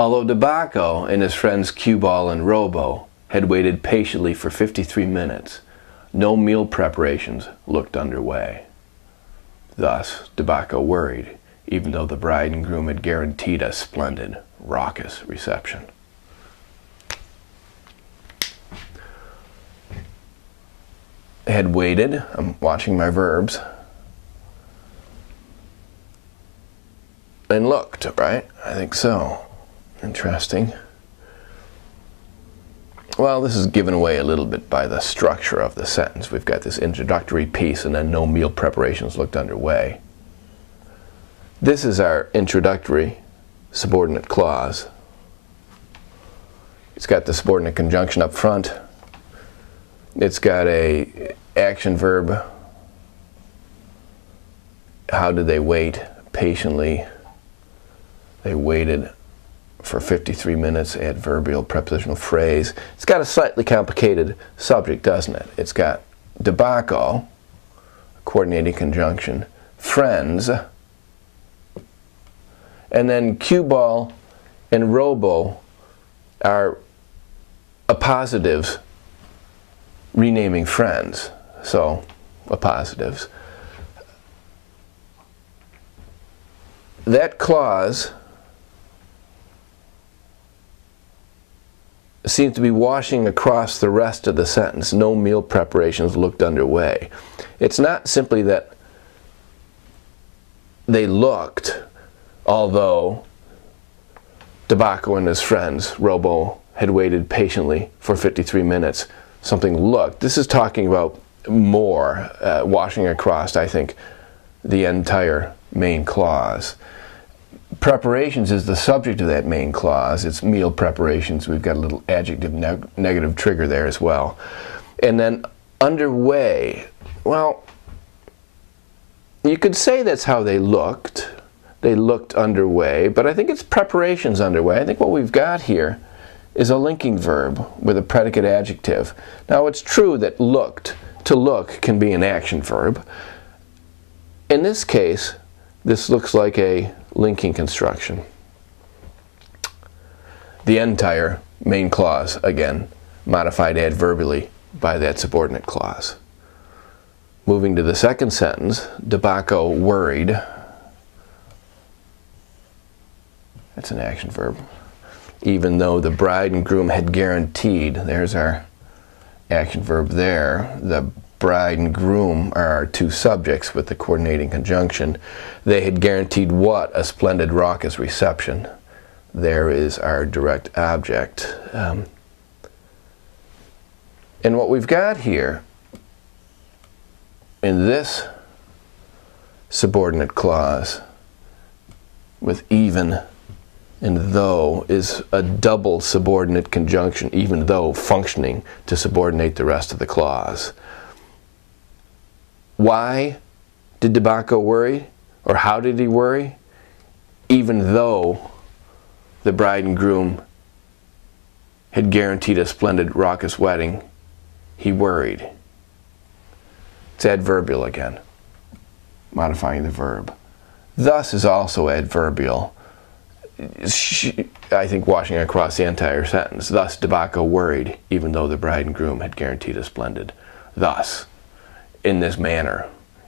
Although Dibacco and his friends Cue-Ball and Robo had waited patiently for 53 minutes, no meal preparations looked underway. Thus, Dibacco worried, even though the bride and groom had guaranteed a splendid, raucous reception. Had waited, I'm watching my verbs, and looked, right? I think so. Interesting. Well, this is given away a little bit by the structure of the sentence. We've got this introductory piece and then no meal preparations looked underway. This is our introductory subordinate clause. It's got the subordinate conjunction up front. It's got a action verb. How did they wait? Patiently. They waited for 53 minutes, adverbial prepositional phrase. It's got a slightly complicated subject, doesn't it? It's got Dibacco, coordinating conjunction, friends, and then Cue-Ball and Robo are appositives renaming friends. So, appositives. That clause seems to be washing across the rest of the sentence. No meal preparations looked underway. It's not simply that they looked, although Dibacco and his friends, Robo, had waited patiently for 53 minutes. Something looked. This is talking about more, washing across, I think, the entire main clause. Preparations is the subject of that main clause. It's meal preparations. We've got a little adjective negative trigger there as well. And then underway, well, you could say that's how they looked. They looked underway, but I think it's preparations underway. I think what we've got here is a linking verb with a predicate adjective. Now it's true that looked, to look, can be an action verb. In this case, this looks like a linking construction. The entire main clause, again, modified adverbially by that subordinate clause. Moving to the second sentence, Dibacco worried. That's an action verb. Even though the bride and groom had guaranteed, there's our action verb there, the bride and groom are our two subjects with the coordinating conjunction. They had guaranteed what? A splendid, raucous reception. There is our direct object. And what we've got here in this subordinate clause with even and though is a double subordinate conjunction, even though functioning to subordinate the rest of the clause. Why did Dibacco worry? Or how did he worry? Even though the bride and groom had guaranteed a splendid, raucous wedding, he worried. It's adverbial again, modifying the verb. Thus is also adverbial, I think, washing across the entire sentence. Thus Dibacco worried, even though the bride and groom had guaranteed a splendid. Thus, in this manner,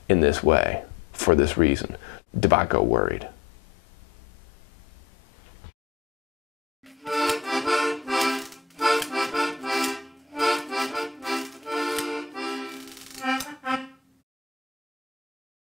in this way, for this reason, Dibacco worried.